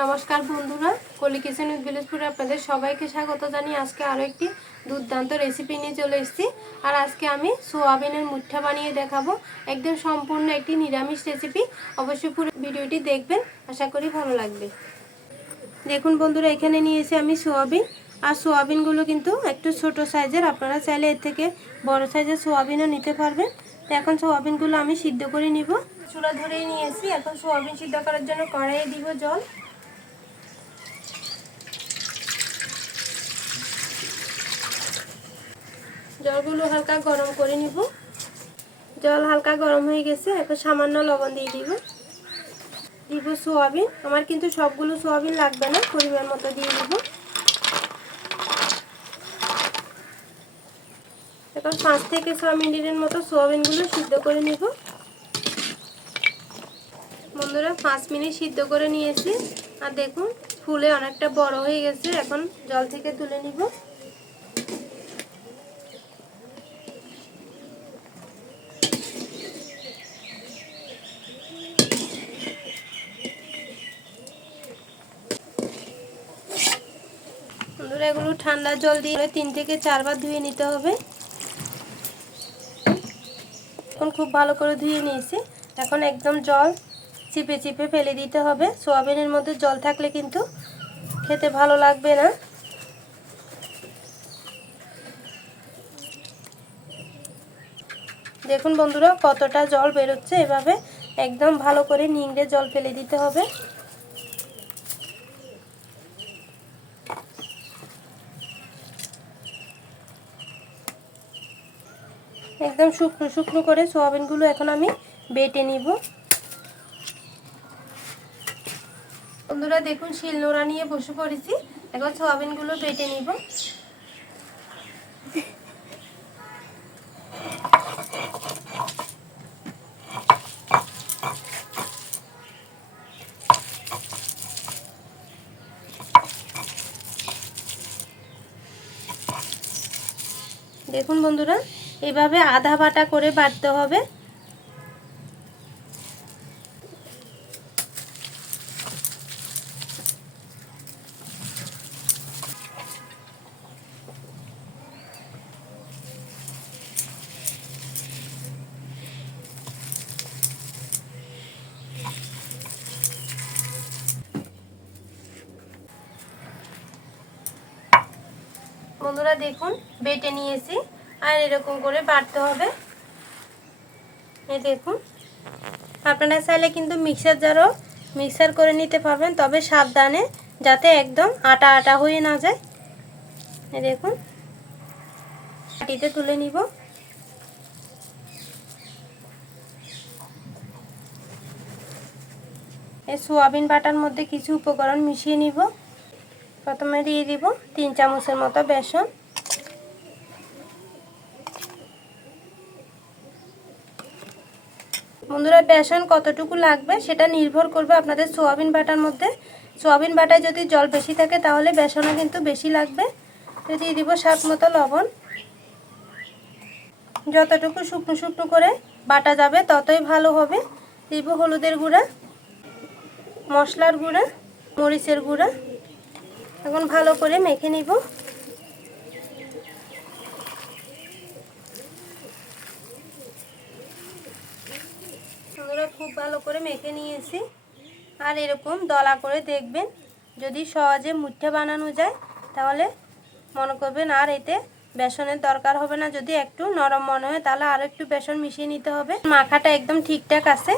নমস্কার বন্ধুরা, কলি কিচেন উইথ ভিলেজপুরে আপনাদের সবাইকে স্বাগত জানিয়ে আজকে আরও একটি দুর্দান্ত রেসিপি নিয়ে চলে এসেছি। আর আজকে আমি সোয়াবিনের মুঠা বানিয়ে দেখাবো। একদম সম্পূর্ণ একটি নিরামিষ রেসিপি অবশ্যই পুরো ভিডিওটি দেখবেন, আশা করি ভালো লাগবে। দেখুন বন্ধুরা, এখানে নিয়েছি আমি সোয়াবিন। আর সোয়াবিনগুলো কিন্তু একটু ছোট সাইজের, আপনারা চাইলে এর থেকে বড় সাইজের সোয়াবিনও নিতে পারবেন। তো এখন সোয়াবিনগুলো আমি সিদ্ধ করে নিব। চুলা ধরেই নিয়েছি, এখন সোয়াবিন সিদ্ধ করার জন্য কড়াইয়ে দিব জল। জলগুলো হালকা গরম করে নিব। জল হালকা গরম হয়ে গেছে, এখন সামান্য লবণ দিয়ে দিব। দিব সোয়াবিন, আমার কিন্তু সবগুলো সোয়াবিন লাগবে না, পরিমাণ মতো দিয়ে দিব। এখন পাঁচ থেকে ছয় মিনিটের মতো সোয়াবিনগুলো সিদ্ধ করে নিব। বন্ধুরা, পাঁচ মিনিট সিদ্ধ করে নিয়েছি। আর দেখুন, ফুলে অনেকটা বড় হয়ে গেছে, এখন জল থেকে তুলে নিব বন্ধুরা এগুলো ঠান্ডা জল দিয়ে তিন থেকে চারবার ধুয়ে নিতে হবে। এখন খুব ভালো করে ধুয়ে নিয়েছি। এখন একদম জল চিপে চিপে ফেলে দিতে হবে। সোয়াবিনের মধ্যে জল থাকলে কিন্তু খেতে ভালো লাগবে না। দেখুন বন্ধুরা, কতটা জল বেরোচ্ছে। এভাবে একদম ভালো করে নিংড়ে জল ফেলে দিতে হবে। একদম শুকনো শুকনো করে সোয়াবিনগুলো এখন আমি বেটে নিব। বন্ধুরা দেখুন শিল নোড়া নিয়ে বসে পড়েছি। এখন সোয়াবিনগুলো বেটে নিব। দেখুন বন্ধুরা এভাবে আধা বাটা করে বাটতে হবে। বন্ধুরা দেখুন বেটে নিয়েছি। আর এরকম করে বাটতে হবে। এই দেখুন। আপনারা চাইলে কিন্তু মিক্সার জারও মিক্সার করে নিতে পারবেন, তবে সাবধানে যাতে একদম আটা আটা হয়ে না যায়। এই দেখুন। মাটিতে তুলে নিব। এই সোয়াবিন বাটার মধ্যে কিছু উপকরণ মিশিয়ে নিব। প্রথমে দিয়ে দিব তিন চামচের মতো বেসন। বন্ধুরা, বেসন কতটুকু লাগবে সেটা নির্ভর করবে আপনাদের সোয়াবিন বাটার মধ্যে। সোয়াবিন বাটায় যদি জল বেশি থাকে তাহলে বেসনও কিন্তু বেশি লাগবে। তো দিয়ে দিব স্বাদ মতো লবণ। যতটুকু শুকনো শুকনো করে বাটা যাবে ততই ভালো হবে। দিব হলুদের গুঁড়া, মশলার গুঁড়া, মরিচের গুঁড়া। এখন ভালো করে মেখে নিব আমরা খুব ভালো করে মেখে নিয়েছি। আর এরকম দলা করে দেখবেন, যদি সহজে মুঠে বানানো যায়, তাহলে মনে করবেন আর এতে বেসনের দরকার হবে না। যদি একটু নরম মনে হয়, তাহলে আর একটু বেসন মিশিয়ে নিতে হবে। মাখাটা একদম ঠিকঠাক আছে।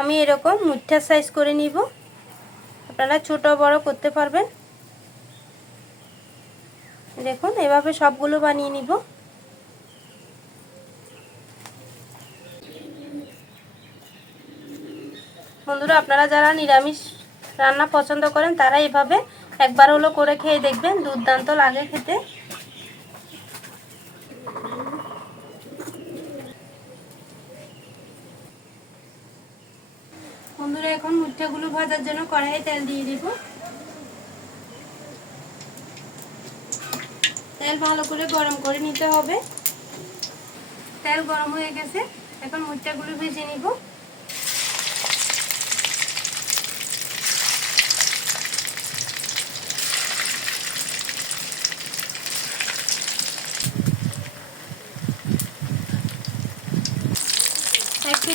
আমি এরকম মুঠা সাইজ করে নিব। আপনারা ছোট বড় করতে পারবেন। দেখুন, এভাবে সবগুলো বানিয়ে নিব। বন্ধুরা, আপনারা যারা নিরামিষ রান্না পছন্দ করেন, তারা এভাবে একবার হলো করে খেয়ে দেখবেন। দুর্দান্ত লাগে খেতে। বন্ধুরা, এখন মুঠাগুলো ভাজার জন্য কড়াইয়ে তেল দিয়ে দিব। তেল ভালো করে গরম করে নিতে হবে। তেল গরম হয়ে গেছে। এখন মুঠাগুলো ভেজে নিব।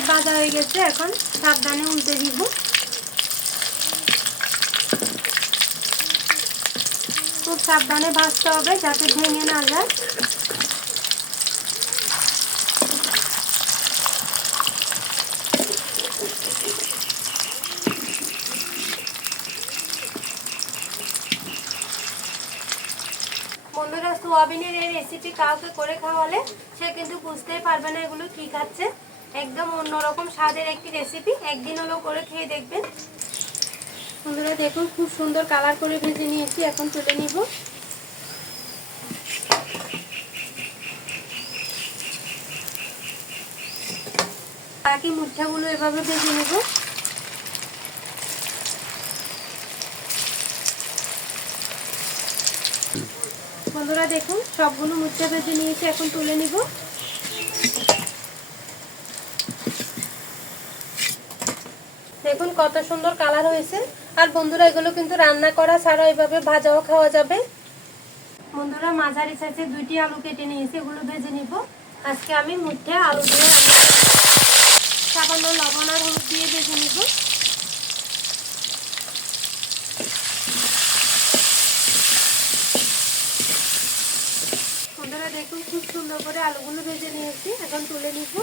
ভাজা হয়ে গেছে, এখন সাবধানে উল্টে দিব। খুব সাবধানে ভাজতে হবে যাতে ভেঙে না যায়। বন্ধুরা, সোয়াবিনের এই রেসিপি কাউকে করে খাওয়ালে সে কিন্তু বুঝতেই পারবে না এগুলো কি খাচ্ছে। একদম অন্যরকম স্বাদের একটি রেসিপি একদিন হলেও করে খেয়ে দেখবেন। বন্ধুরা, দেখুন, খুব সুন্দর কালার করে ভেজে নিয়েছি। এখন তুলে নিব। বাকি মুঠাগুলো এভাবে ভেজে নেব। বন্ধুরা, দেখুন, সবগুলো মুচা ভেজে নিয়েছি। এখন তুলে নিব। দেখুন কত সুন্দর কালার হয়েছে। আর বন্ধুরা, এগুলো কিন্তু রান্না করা ছাড়া এভাবে ভাজাও খাওয়া যাবে। বন্ধুরা, মাঝারি সাইজে দুইটি আলু কেটে নিয়েছি, এগুলো ভেজে নিব। আজকে আমি মুঠে আলু দিয়ে সামান্য লবণ আর হলুদ দিয়ে ভেজে নিব। বন্ধুরা, দেখুন খুব সুন্দর করে আলুগুলো ভেজে নিয়েছি। এখন তুলে নিব।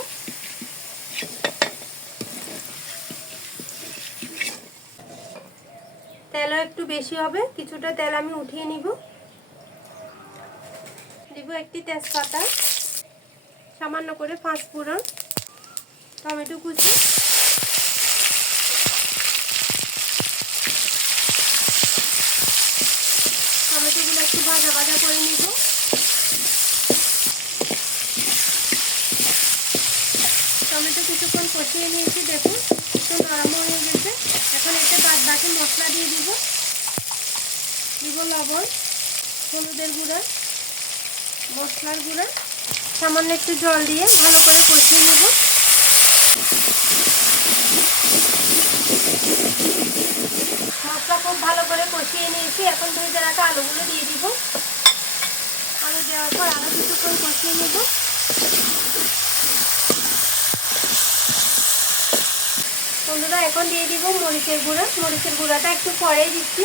তেলও একটু বেশি হবে, কিছুটা তেল আমি উঠিয়ে নিব। দিব একটি তেজপাতা, সামান্য করে পাঁচ ফোড়ন, টমেটো কুচি। টমেটোগুলো একটু ভাজা ভাজা করে নিব। টমেটো কিছুক্ষণ কষিয়ে নিয়েছি, দেখুন। একটু নরম হয়ে গেছে। এখন এতে বাদ বাকি মশলা দিয়ে দিব। দিব লবণ, হলুদের গুঁড়া, মশলার গুঁড়া। সামান্য একটু জল দিয়ে ভালো করে কষিয়ে নেব। মশলা খুব ভালো করে কষিয়ে নিয়েছি। এখন ভেজে রাখা আলুগুলো দিয়ে দিব। আলু দেওয়ার পর আরও কিছুক্ষণ কষিয়ে নেব। বন্ধুরা, এখন দিয়ে দিব মরিচের গুঁড়া। মরিচের গুঁড়াটা একটু পরেই দিচ্ছি।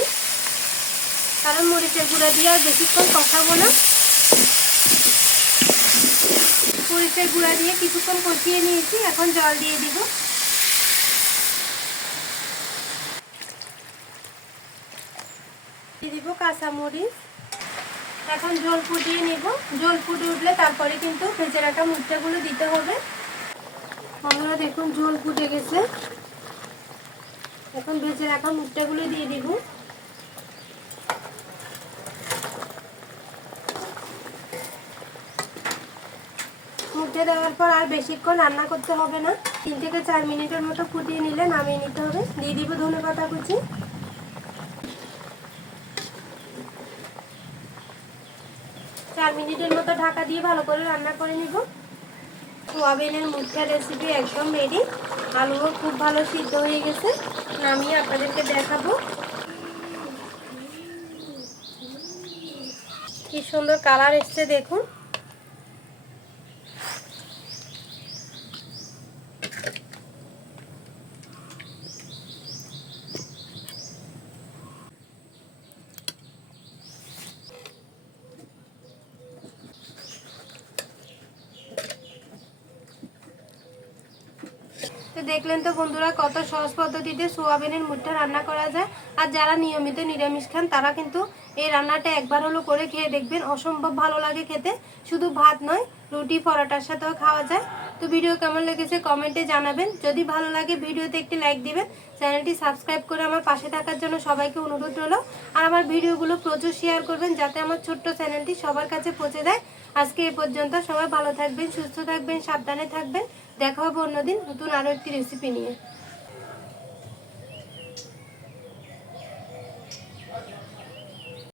কারণ মরিচের গুঁড়া দিয়ে আর বেশিক্ষণ কষাবো না। মরিচের গুঁড়া দিয়ে কিছুক্ষণ কষিয়ে নিয়েছি। এখন জল দিয়ে দিব। দিয়ে দিব কাঁচামরিচ এখন জল ফুটিয়ে নিব। জল ফুটে উঠলে তারপরে কিন্তু ভেজে রাখা মুখটাগুলো দিতে হবে। বন্ধুরা, দেখুন জল ফুটে গেছে। এখন ভেজে রাখা মুখটাগুলো দিয়ে দিব। মুখে দেওয়ার পর আর বেশিক্ষণ রান্না করতে হবে না। তিন থেকে চার মিনিটের মতো ফুটিয়ে নিলে নামিয়ে নিতে হবে। দিয়ে দিব ধনে পাতা কুচি। চার মিনিটের মতো ঢাকা দিয়ে ভালো করে রান্না করে নিব। সোয়াবিনের মুখটা রেসিপি একদম রেডি আলুও খুব ভালো সিদ্ধ হয়ে গেছে। আমি আপনাদেরকে দেখাবো। কি সুন্দর কালার এসছে, দেখুন। দেখলেন তো বন্ধুরা, কত সহজ পদ্ধতিতে সোয়াবিনের মুঠটা রান্না করা যায়। আর যারা নিয়মিত নিরামিষ খান, তারা কিন্তু এই রান্নাটা একবার হলো করে খেয়ে দেখবেন, অসম্ভব ভালো লাগে খেতে। শুধু ভাত নয়, রুটি, পরোটার সাথেও খাওয়া যায়। তো ভিডিও কেমন লেগেছে কমেন্টে জানাবেন। যদি ভালো লাগে ভিডিওতে একটি লাইক দিবেন, চ্যানেলটি সাবস্ক্রাইব করে আমার পাশে থাকার জন্য সবাইকে অনুরোধ রইল। আর আমার ভিডিওগুলো প্রচুর শেয়ার করবেন, যাতে আমার ছোট্ট চ্যানেলটি সবার কাছে পৌঁছে দেয় আজকে এ পর্যন্ত সবাই ভালো থাকবেন, সুস্থ থাকবেন, সাবধানে থাকবেন। দেখা হবে অন্যদিন নতুন আরও একটি রেসিপি নিয়ে।